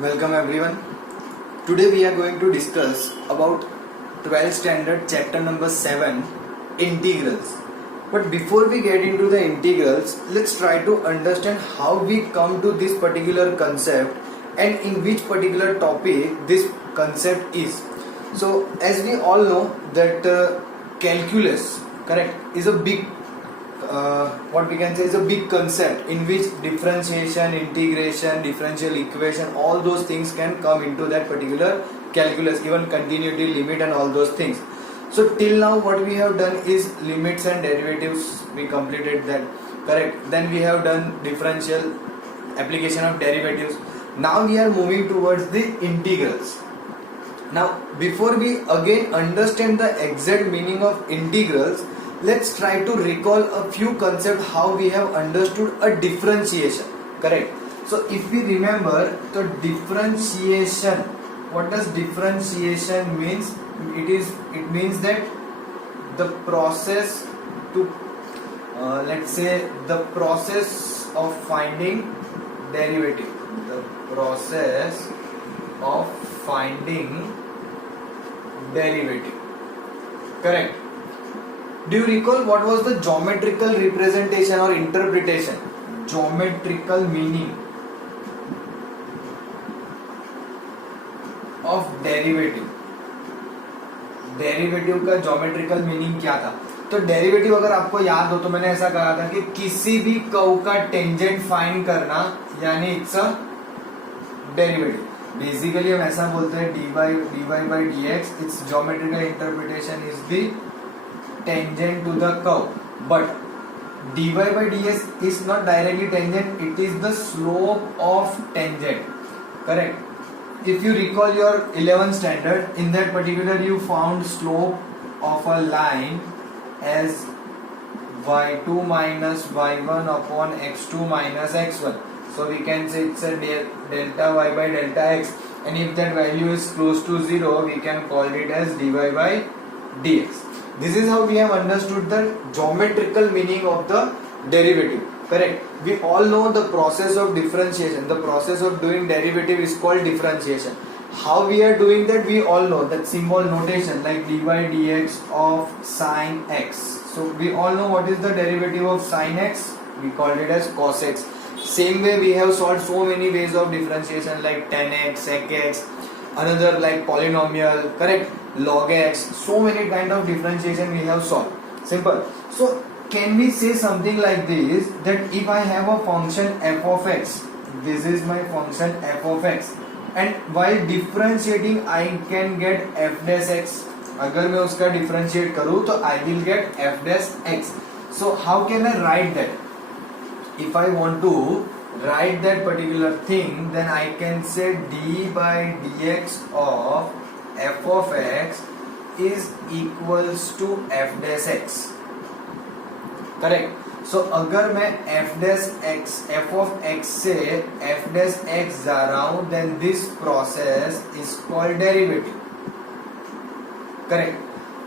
Welcome everyone. Today we are going to discuss about 12th standard chapter number 7 integrals. But before we get into the integrals, let's try to understand how we come to this particular concept and in which particular topic this concept is. So as we all know that calculus, correct, is a big what we can say is a big concept in which differentiation, integration, differential equation, all those things can come into that particular calculus, even continuity, limit and all those things. So till now what we have done is limits and derivatives, we completed that, correct. Then we have done differential, application of derivatives. Now we are moving towards the integrals. Now before we again understand the exact meaning of integrals, let's try to recall a few concepts how we have understood a differentiation, correct. So if we remember the differentiation, what does differentiation means? It means that the process to let's say the process of finding derivative, the process of finding derivative, correct. Do you recall what was the geometrical representation or interpretation? Geometrical meaning of derivative. Derivative का geometrical meaning क्या था? तो derivative अगर आपको याद हो तो मैंने ऐसा कहा था कि किसी भी कर्व का टेंजेंट फाइंड करना यानी इट्स अ डेरिवेटिव. बेसिकली हम ऐसा बोलते हैं dy by dx, it's geometrical interpretation is the tangent to the curve, but dy by ds is not directly tangent, it is the slope of tangent, correct. If you recall your 11th standard, in that particular you found slope of a line as y2 minus y1 upon x2 minus x1, so we can say it's a delta y by delta x, and if that value is close to 0 we can call it as dy by dx. This is how we have understood the geometrical meaning of the derivative, correct. We all know the process of differentiation, the process of doing derivative is called differentiation. How we are doing that, we all know that symbol notation like dy dx of sine x. So we all know what is the derivative of sine x, we called it as cos x. Same way we have solved so many ways of differentiation like tan x, sec x, another like polynomial, correct, log x, so many kind of differentiation we have solved. Simple. So can we say something like this, that if I have a function f of x, this is my function f of x, and while differentiating I can get f dash x. अगर मैं उसका differentiate करूँ तो I will get f dash x. So how can I write that? If I want to write that particular thing, then I can say d by dx of f of x is equals to f dash x, correct. So अगर मैं f of x से f dash x जा रहा हूं, then this process is called derivative, correct.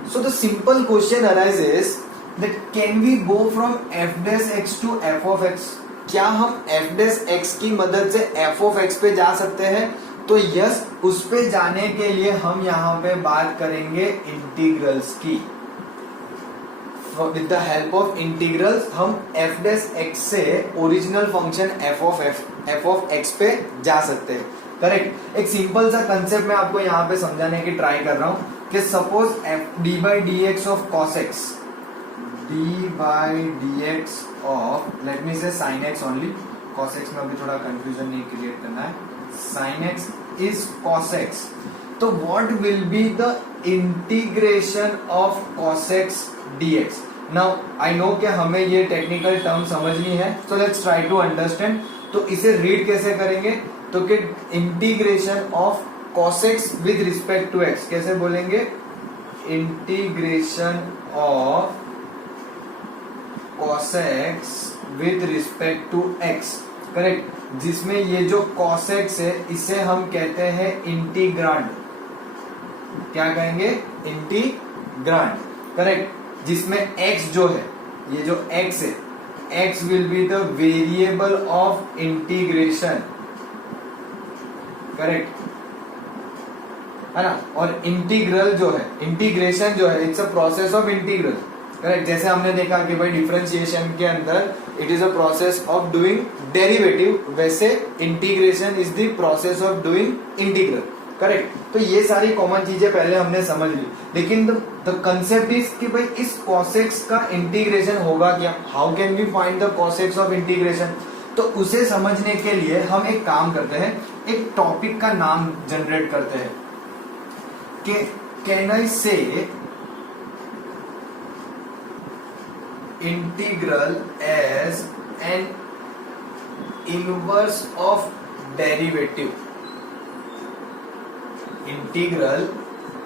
So the simple question arises that can we go from f dash x to f of x? क्या हम f dash x की मदद से f of x पे जा सकते हैं? तो यस, उस पे जाने के लिए हम यहाँ पे बात करेंगे इंटीग्रल्स की. With the help of integrals हम f dash x से original function f of x पे जा सकते हैं, करेक्ट. एक सिंपल सा कंसेप्ट मैं आपको यहाँ पे समझाने की ट्राई कर रहा हूँ कि suppose d by dx of cos x, d by dx of, let me say sin x only, cos x में अभी थोड़ा कंफ्यूजन नहीं क्रिएट करना है, sin x is cos x. तो what will be the integration of cos x dx? Now I know कि हमें ये टेक्निकल टर्म समझनी है, so let's try to understand. तो इसे रीड कैसे करेंगे? तो कि integration of cos x with respect to x कैसे बोलेंगे? Integration of cos x with respect to x, correct. जिसमें ये जो cos x है इसे हम कहते हैं इंटीग्रांड. क्या कहेंगे? Integrand, correct. जिसमें x जो है, ये जो x है, x will be the variable of integration. Correct है ना। और इंटीग्रल जो है, इंटीग्रेशन जो है, it's a process of integral, correct. जैसे हमने देखा कि भाई डिफरेंशिएशन के अंदर it is a process of doing derivative, वैसे integration is the process of doing integral, correct. तो ये सारी कॉमन चीजें पहले हमने समझ ली, लेकिन द कंसेप्ट इज कि भाई इस कॉसेक्स का इंटीग्रेशन होगा क्या, how can we find the cos x of integration. तो उसे समझने के लिए हम एक काम करते हैं, एक टॉपिक का नाम जनरेट करते हैं कि can I say integral as an inverse of derivative, integral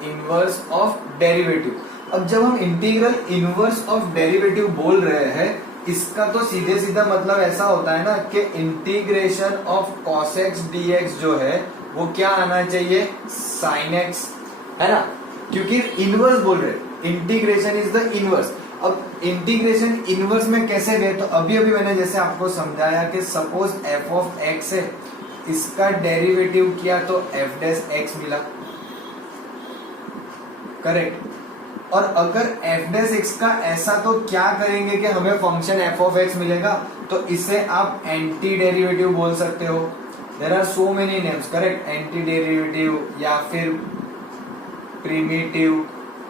inverse of derivative. अब जब हम इंटीग्रल इनवर्स ऑफ डेरिवेटिव बोल रहे हैं, इसका तो सीधे सीधा मतलब ऐसा होता है ना कि integration of cos x dx जो है वो क्या आना चाहिए, sin x, है ना, क्योंकि इनवर्स बोल रहे, इंटीग्रेशन इज द इनवर्स। अब इंटीग्रेशन इनवर्स में कैसे गए, तो अभी मैंने जैसे आपको समझाया कि सपोज f ऑफ x है, इसका डेरिवेटिव किया तो f डैश x मिला, करेक्ट। और अगर f डैश x का ऐसा तो क्या करेंगे कि हमें फंक्शन f ऑफ x मिलेगा, तो इसे आप एंटी डेरिवेटिव बोल सकते हो। There are so many names, correct, anti derivative या फिर प्रिमिटिव,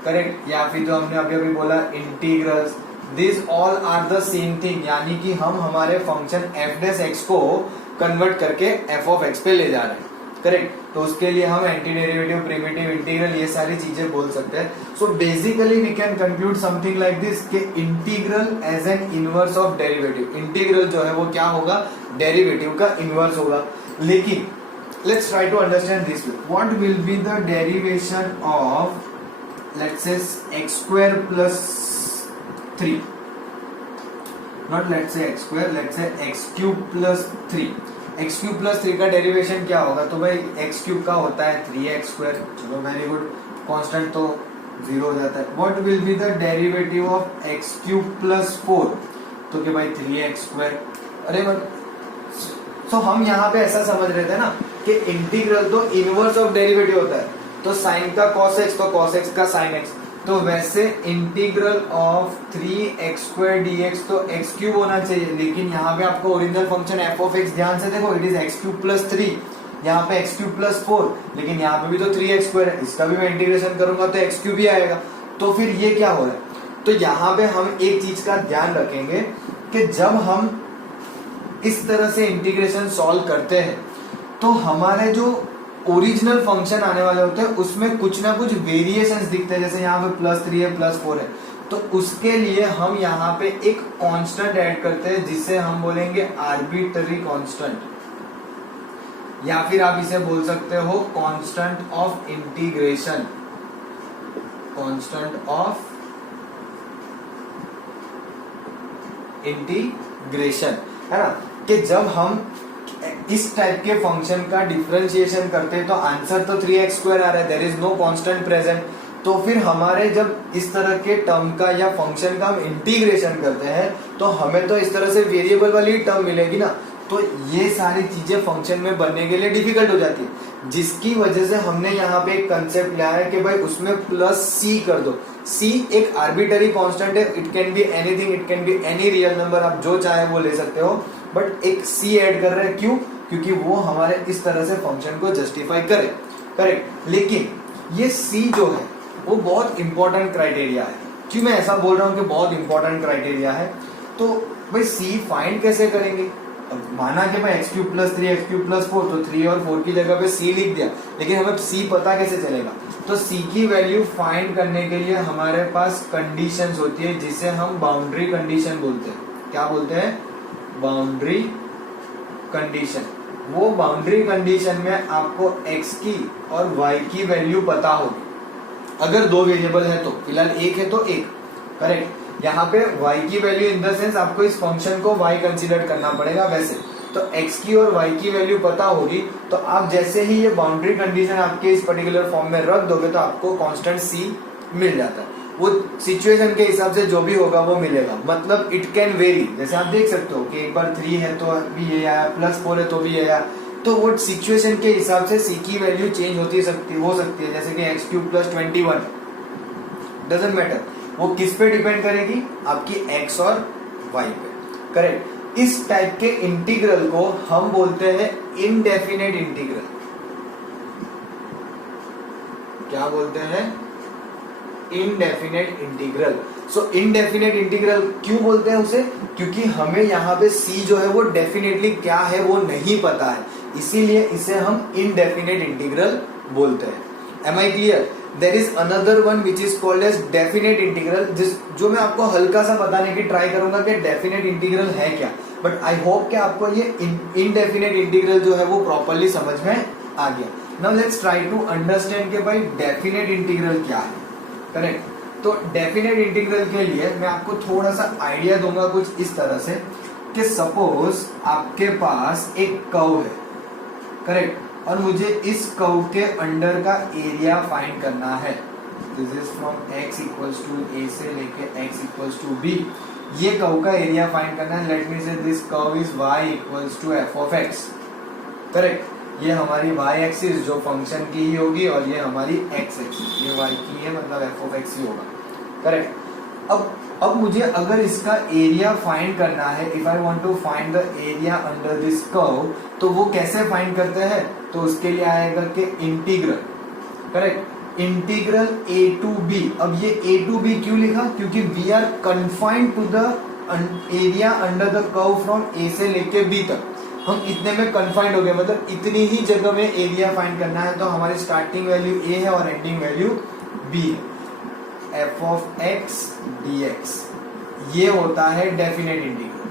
करेक्ट, या फिर जो हमने अभी बोला integrals, this all are the same thing, यानी कि हम हमारे फंक्शन f डैश x को कन्वर्ट करके f ऑफ x पे ले जा रहे हैं, करेक्ट। तो उसके लिए हम एंटी डेरिवेटिव, प्रिमिटिव, इंटीग्रल ये सारी चीजें बोल सकते हैं। So basically we can conclude something like this कि integral as an inverse of derivative, integral जो है वो क्या होगा, डेरिवेटिव का इनवर्स होगा। लेकिन let's try to understand this way, what will be the derivation of let's say x square plus 3, not let's say x square, let's say x cube plus 3, x cube plus 3 का derivation क्या होगा, तो भाई x cube का होता है 3x square, चलो very good, constant तो 0 हो जाता है। what will be the derivative of x cube plus 4, तो कि भाई 3x square, अरे तो हम यहाँ पे ऐसा समझ रहे थे ना कि इंटीग्रल तो इनवर्स ऑफ डेरिवेटिव होता है, तो साइन का cos x तो cos x का sin x, तो वैसे integral of 3x square dx तो x क्यूब होना चाहिए। लेकिन यहाँ पे आपको original function f of x ध्यान से देखो, it is x cube plus 3, यहाँ पे x क्यूब प्लस 4, लेकिन यहाँ पे भी तो 3x स्क्वायर है, इसका भी मैं इंटीग्रेशन करूंगा तो x क्यूब ही आएगा। तो फिर ये क्या हो रहा है, तो यहाँ पे हम एक चीज का ध्यान रखेंगे कि जब हम इस तरह से इंटीग्रेशन सॉल्व करते हैं तो हमारे जो ओरिजिनल फंक्शन आने वाले होते हैं उसमें कुछ ना कुछ वेरिएशंस दिखते हैं, जैसे यहाँ पे +3 है +4 है, तो उसके लिए हम यहाँ पे एक कांस्टेंट ऐड करते हैं जिसे हम बोलेंगे आर्बिट्ररी कांस्टेंट, या फिर आप इसे बोल सकते हो constant of integration, constant of integration, है ना, कि जब हम इस टाइप के फंक्शन का डिफरेंशिएशन करते हैं तो आंसर तो 3x स्क्वायर आ रहा है, there is no constant present. तो फिर हमारे जब इस तरह के टर्म का या फंक्शन का हम इंटीग्रेशन करते हैं तो हमें तो इस तरह से वेरिएबल वाली टर्म मिलेगी ना, तो ये सारी चीजें फंक्शन में बनने के लिए डिफिकल्ट हो जाती है, जिसकी वजह से हमने यहाँ पे एक कंसेप्ट लाया है कि भाई उसमें +c कर दो। c एक आर्बिट्ररी कांस्टेंट है, it can be anything, it can be any real number, आप जो चाहे वो ले सकते हो, बट एक c ऐड कर रहे हैं, क्यों, क्योंकि वो हमारे इस तरह से फंक्शन को जस्टिफाई करे, करेक्ट। लेकिन ये c जो है वो बहुत इंपॉर्टेंट क्राइटेरिया है। क्यों मैं ऐसा बोल रहा हूँ कि बहुत इंपॉर्टेंट क्राइटेरिया है, तो भाई c फाइंड कैसे करेंगे। अब माना कि भाई x cube plus 3 x cube plus 4, तो 3 और 4 की जगह पे c लिख दिया, लेकिन हमें c पता कैसे चलेगा, तो c की वैल्यू फाइंड करने के लिए हमारे पास कंडीशंस होती है जिसे हम बाउंड्री कंडीशन बोलते हैं। क्या बोलते हैं, बाउंड्री कंडीशन। वो बाउंड्री कंडीशन में आपको x की और y की वैल्यू पता होगी, अगर दो वेरिएबल है तो, फिलहाल एक है तो एक, करेक्ट। यहाँ पे y की वैल्यू इन द सेंस आपको इस फंक्शन को y कंसीडर करना पड़ेगा, वैसे तो x की और y की वैल्यू पता होगी, तो आप जैसे ही ये बाउंड्री कंडीशन आपके इस पर्टिकुलर फॉर्म में रख दोगे तो आपको कांस्टेंट c मिल जाता है। वो सिचुएशन के हिसाब से जो भी होगा वो मिलेगा, मतलब इट कैन वेरी, जैसे आप देख सकते हो कि एक बार 3 है तो भी ये आया, +4 है तो भी ये आया, तो वो सिचुएशन के हिसाब से c की वैल्यू चेंज हो सकती है, जैसे कि x³ + 21 डजंट मैटर, वो किस पे डिपेंड करेगी, आपकी x और y पे। करेक्ट। इस टाइप के इंटीग्रल को हम बोलते हैं इनडेफिनेट इंटीग्रल। क्या बोलते हैं, इनडेफिनेट इंटीग्रल। सो इनडेफिनेट इंटीग्रल क्यों बोलते हैं उसे, क्योंकि हमें यहाँ पे c जो है वो डेफिनेटली क्या है वो नहीं पता है, इसीलिए इसे हम इनडेफिनेट इंटीग्रल बोलते हैं। Am I clear? There is another one which is called as definite integral, जो मैं आपको हल्का सा बताने की ट्राई करूंगा कि डेफिनेट इंटीग्रल है क्या, बट आई होप कि आपको ये इनडेफिनेट इंटीग्रल जो है वो प्रॉपरली समझ में आ गया। Now let's try to understand कि भाई डेफिनेट इंटीग्रल क्या है। करेक्ट। तो डेफिनेट इंटीग्रल के लिए मैं आपको थोड़ा सा आइडिया दूंगा कुछ इस तरह से कि सपोज आपके पास एक कर्व है, करेक्ट, और मुझे इस कर्व के अंडर का एरिया फाइंड करना है। This is from x = a से लेके x = b, ये कर्व का एरिया फाइंड करना है। लेट मी से this curve is y = f(x). Correct. ये हमारी y एक्सिस जो फंक्शन की ही होगी और ये हमारी x एक्सिस, ये y की है, मतलब f(x) ही होगा। करेक्ट। अब मुझे अगर इसका एरिया फाइंड करना है, if I want to find the area under this curve, तो वो कैसे फाइंड करते हैं, तो उसके लिए आएगा कि integral. Correct. Integral a to b। अब ये a to b क्यों लिखा, क्योंकि we are confined to the area under the curve from a से लेके b तक, हम इतने में कन्फाइंड हो गए, मतलब इतनी ही जगह में एरिया फाइंड करना है। तो हमारी स्टार्टिंग वैल्यू a है और एंडिंग वैल्यू b है। f(x) dx, ये होता है डेफिनेट इंटीग्रल।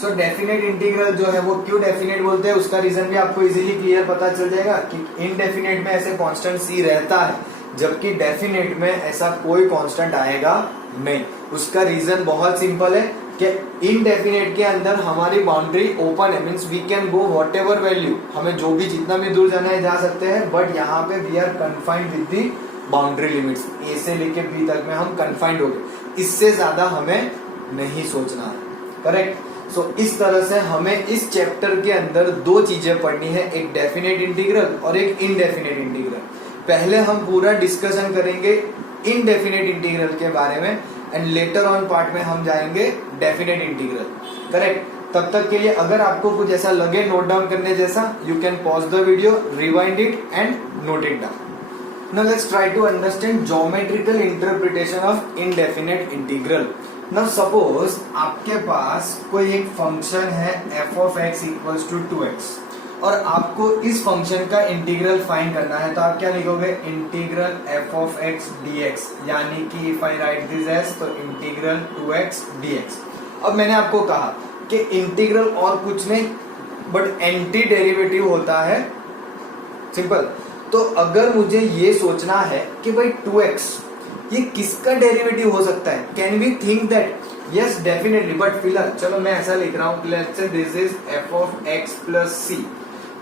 सो डेफिनेट इंटीग्रल जो है वो क्यों डेफिनेट बोलते हैं, उसका रीजन भी आपको इजीली क्लियर पता चल जाएगा कि इनडेफिनेट में ऐसे कांस्टेंट c रहता है, जबकि डेफिनेट में ऐसा कोई कांस्टेंट आएगा नहीं। उसका रीजन बहुत सिंपल है कि इनडेफिनेट के अंदर हमारी बाउंड्री ओपन है, means we can go whatever value, हमें जो भी जितना भी दूर जाना है जा सकते हैं, बट यहाँ पे we are confined with the boundary limits. A से लेके बी तक में हम कन्फाइंड हो गए, इससे ज्यादा हमें नहीं सोचना है। करेक्ट। सो इस तरह से हमें इस चैप्टर के अंदर दो चीजें पढ़नी है, एक डेफिनेट इंटीग्रल और एक इनडेफिनेट इंटीग्रल। पहले हम पूरा डिस्कशन करेंगे इनडेफिनेट इंटीग्रल के बारे में एंड लेटर ऑन पार्ट में हम जाएंगे डेफिनेट इंटीग्रल। करेक्ट। तब तक के लिए अगर आपको कुछ ऐसा लगे नोट डाउन करने जैसा, you can pause the video, rewind it and note it down. Now let's try to understand geometrical interpretation of indefinite integral. Now suppose आपके पास कोई एक फंक्शन है f(x) = 2x और आपको इस फंक्शन का इंटीग्रल फाइंड करना है, तो आप क्या लिखोगे, इंटीग्रल f(x) dx, यानी कि if I write this as, तो इंटीग्रल 2x dx। अब मैंने आपको कहा कि इंटीग्रल और कुछ नहीं बट एंटी डेरिवेटिव होता है, सिंपल। तो अगर मुझे ये सोचना है कि भाई 2x ये किसका डेरिवेटिव हो सकता है, can we think that, yes definitely, but फिलहाल चलो मैं ऐसा लिख रहा हूं, let's say this is f(x) + c।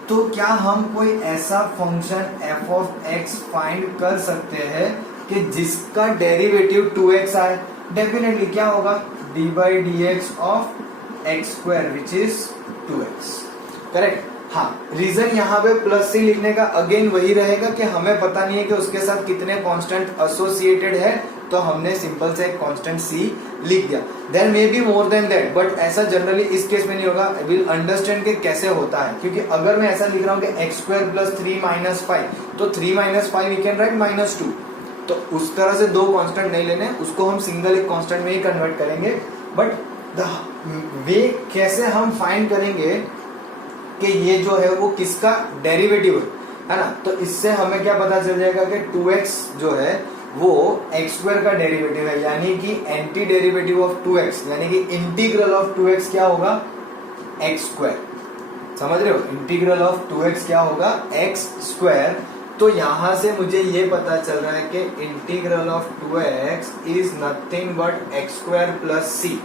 तो क्या हम कोई ऐसा फंक्शन f(x) फाइंड कर सकते हैं कि जिसका डेरिवेटिव 2x आए, डेफिनेटली क्या होगा, d/dx of x² which is 2x। Correct. हाँ, रीजन यहाँ पे +c लिखने का अगेन वही रहेगा कि हमें पता नहीं है कि उसके साथ कितने कांस्टेंट एसोसिएटेड है, तो हमने सिंपल से एक कांस्टेंट c लिख दिया। There may be more than that, but ऐसा जनरली इस केस में नहीं होगा। विल अंडरस्टैंड कि कैसे होता है, क्योंकि अगर मैं ऐसा लिख रहा हूँ कि x² + 3 - 5, तो 3 - 5 वी कैन राइट -2। तो उस तरह से दो कांस्टेंट नहीं लेने, उसको हम सिंगल एक कांस्टेंट में ही कन्वर्ट करेंगे। बट द वे कैसे हम फाइंड करेंगे कि ये जो है वो किसका डेरिवेटिव है ना, तो इससे हमें क्या पता चल जाएगा कि 2x जो है वो x² का डेरिवेटिव है, यानी कि एंटी डेरिवेटिव ऑफ 2x, यानी कि इंटीग्रल ऑफ 2x क्या होगा, x²। समझ रहे हो, इंटीग्रल ऑफ 2x क्या होगा, x²। तो यहां से मुझे ये पता चल रहा है कि integral of 2x is nothing but x² + c।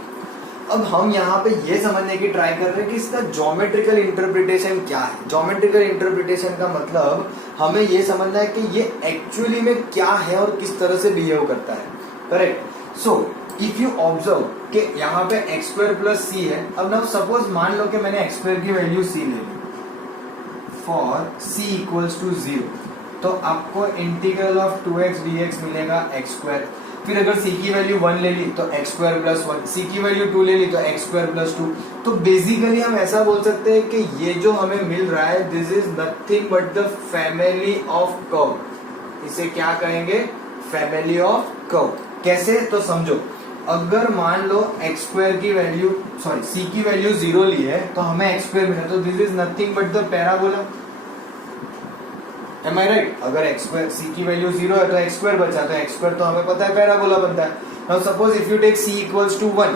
अब हम यहाँ पे ये समझने की ट्राई कर रहे हैं कि इसका ज्योमेट्रिकल इंटरप्रिटेशन क्या है। ज्योमेट्रिकल इंटरप्रिटेशन का मतलब हमें ये समझना है कि ये एक्चुअली में क्या है और किस तरह से बिहेव करता है। Correct. So if you observe कि यहाँ पे एक्स स्क्वायर प्लस सी है, अब ना सपोज मान लो कि मैंने एक्स स्क्वायर की वैल्यू सी ले ली फॉर सी इक्वल्स टू 0, तो आपको इंटीग्रल ऑफ 2x dx मिलेगा एक्स स्क्वायर। फिर अगर c की वैल्यू 1 ले ली तो एक्स स्क्वायर प्लस 1, c की वैल्यू 2 ले ली तो एक्स स्क्वायर प्लस 2। तो बेसिकली हम ऐसा बोल सकते हैं कि ये जो हमें मिल रहा है this is nothing but the family of curve. इसे क्या कहेंगे? Family of curve. कैसे? तो समझो, अगर मान लो एक्स स्क्वायर की वैल्यू सी की वैल्यू 0 ली है तो हमें एक्स स्क्वायर मिला, तो this is nothing but the parabola. Am I right? अगर एक्स स्क्वायर सी की वैल्यू 0 है तो एक्स स्क्वायर बचा, तो एक्स स्क्वायर तो हमें पता है पैराबोला बनता है। Now suppose if you take C equals to 1,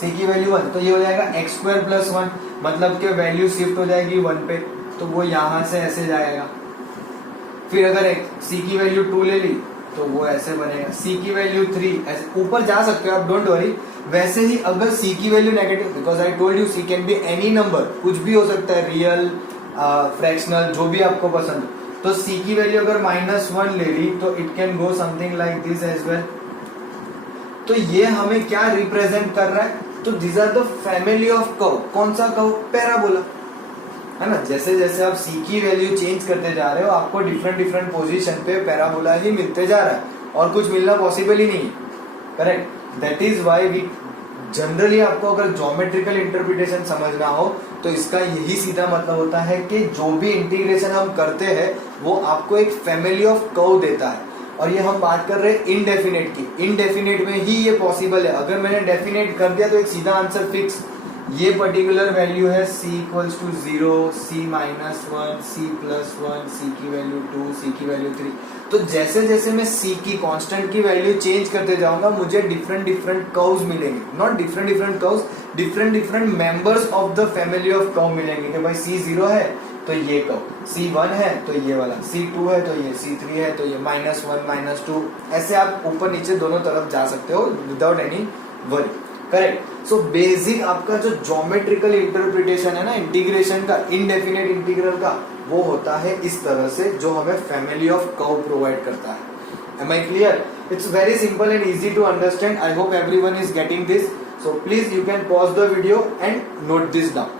C की वैल्यू 1, तो ये हो जाएगा एक्स स्क्वायर प्लस 1, मतलब कि वैल्यू शिफ्ट हो जाएगी 1 पे, तो वो यहां से ऐसे जाएगा। फिर अगर सी की वैल्यू 2 ले ली तो वो ऐसे बनेगा, सी की वैल्यू 3, ऐसे ऊपर जा सकते हो आप, डोंट वरी। वैसे ही अगर सी की value negative, because I told you C can be any number, कुछ भी हो सकता है, रियल, फ्रैक्शनल, जो भी आपको पसंद। तो सी की वैल्यू अगर -1 ले ली तो it can go something like this as well. तो ये हमें क्या रिप्रेजेंट कर रहा है? तो this are the family of curve. कौन सा कर्व? पैराबोला, है ना। जैसे जैसे आप सी की वैल्यू चेंज करते जा रहे हो आपको डिफरेंट डिफरेंट पोजीशन पे पैराबोला ही मिलते जा रहा है, और कुछ मिलना पॉसिबल ही नहीं है। Correct. That is why we generally, आपको अगर ज्योमेट्रिकल इंटरप्रिटेशन समझना हो तो इसका यही सीधा मतलब होता है कि जो भी इंटीग्रेशन हम करते हैं वो आपको एक फैमिली ऑफ कर्व देता है। और ये हम बात कर रहे हैं इनडेफिनेट की। इनडेफिनेट में ही ये पॉसिबल है। अगर मैंने डेफिनेट कर दिया तो एक सीधा आंसर फिक्स, ये पर्टिकुलर वैल्यू है c equals to 0, c minus 1, c plus 1, c की वैल्यू 2, c की वैल्यू 3। तो जैसे जैसे मैं c की कांस्टेंट की वैल्यू चेंज करते जाऊंगा मुझे डिफरेंट डिफरेंट कर्व्स मिलेंगे, not different different curves, different different members of the family of curve मिलेंगे। कि भाई c 0 है तो ये कर्व, c 1 है तो ये वाला, c 2 है तो ये, c 3 है तो ये, -1 -2, ऐसे आप ऊपर नीचे दोनों तरफ जा सकते हो without any worry. Correct. So basic आपका जो ज्योमेट्रिकल इंटरप्रिटेशन है ना इंटीग्रेशन का, इनडेफिनेट इंटीग्रल का, वो होता है इस तरह से, जो हमें फैमिली ऑफ कर्व प्रोवाइड करता है। Am I clear? It's very simple and easy to understand. I hope everyone is getting this. So please you can pause the video and note this down.